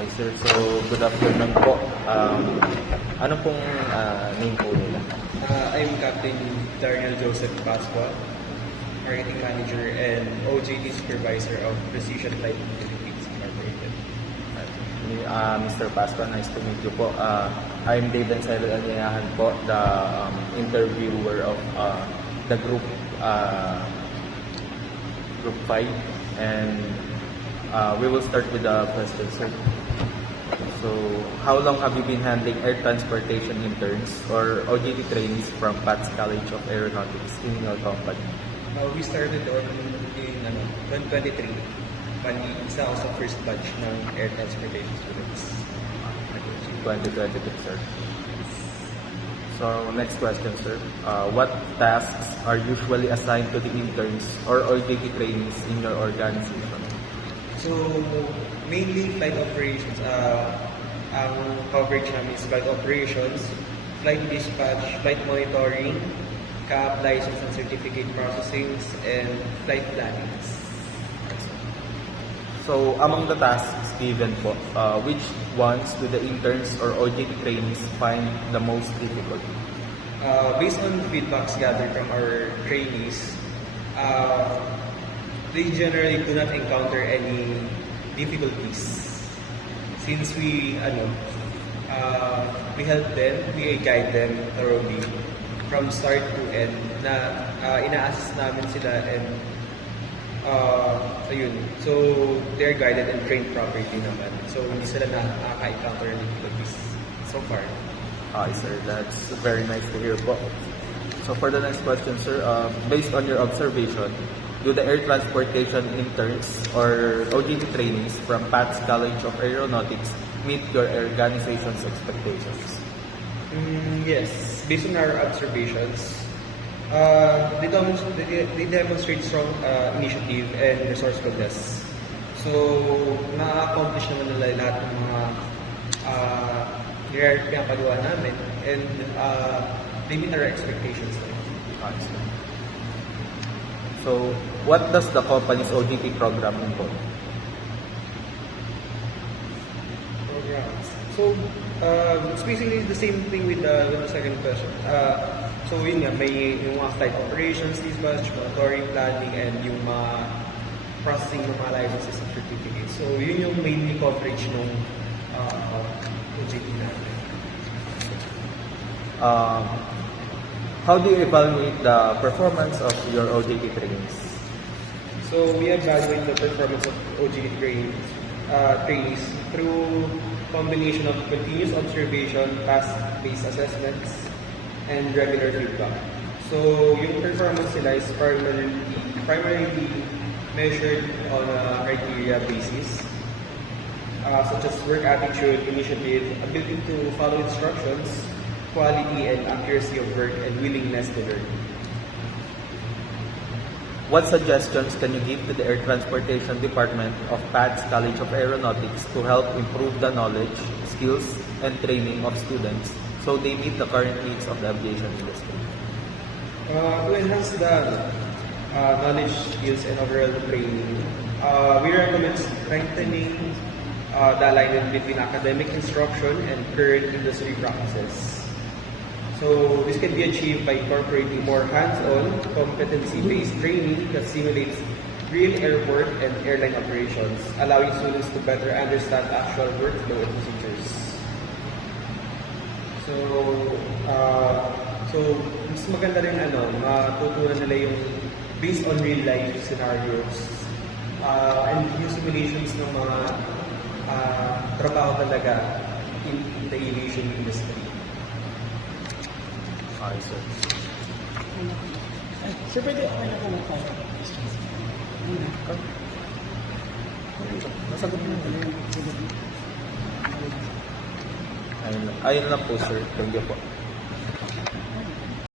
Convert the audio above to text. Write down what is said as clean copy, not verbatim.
Okay, sir. So, good afternoon po. Ano pong name po nila? I'm Captain Darnell Joseph Pascual, Marketing Manager and OJT Supervisor of Precision Flight Philippines Incorporated. Mr. Pascual, nice to meet you po. I'm David Silo Anyayahan po, the interviewer of the group 5, and we will start with the question, sir. So, how long have you been handling air transportation interns or OJT trainees from PATS College of Aeronautics in your company? We started on in 2023. Bali, isa ako sa first batch ng air transportation students. 2023, sir. So, next question, sir. What tasks are usually assigned to the interns or OJT trainees in your organization? So, mainly flight operations. Ang coverage namin is flight operations, flight dispatch, flight monitoring, CAP license and certificate processing, and flight planning. So, among the tasks given po, which ones do the interns or OJT trainees find the most difficult? Based on feedbacks gathered from our trainees, they generally do not encounter any difficulties. Since we help them, we guide them thoroughly from start to end na ina-assist namin sila and ayun. So, they're guided and trained properly naman. So, hindi sila nakaka-encounter any difficulties so far. Okay, sir. That's very nice to hear po. So, for the next question, sir, based on your observation, do the air transportation interns or OJT trainees from PATS College of Aeronautics meet your organization's expectations? Yes. Based on our observations, they demonstrate strong initiative and resourcefulness. So, na-accomplish naman nila lahat ng mga pinapagawa namin and they meet our expectations. So, what does the company's OJT program involve? Programs. So, it's basically the same thing with the second question. So, yun nga, may yung mga flight operations, dispatch, monitoring, planning, and yung mga processing ng mga licenses and certificates. So, yun yung mainly coverage ng OJT natin. How do you evaluate the performance of your OJT trainees? So, we evaluate the performance of OJT trainees through combination of continuous observation, task-based assessments, and regular feedback. So, yung performance nila is primarily measured on a criteria basis, such as work attitude, initiative, ability to follow instructions, quality and accuracy of work, and willingness to learn. What suggestions can you give to the Air Transportation Department of PATS College of Aeronautics to help improve the knowledge, skills, and training of students so they meet the current needs of the aviation industry? To enhance the knowledge, skills, and overall training, we recommend strengthening the alignment between academic instruction and current industry practices. So, this can be achieved by incorporating more hands-on, competency-based training that simulates real airport and airline operations, allowing students to better understand actual workflow and procedures. So mas maganda rin matutunan nila yung based on real-life scenarios and yung simulations ng mga trabaho talaga in the aviation industry. Okay, sir. Sir, pwede ako na kung questions. Nasagot mo. Ayun na po, sir. Thank you po.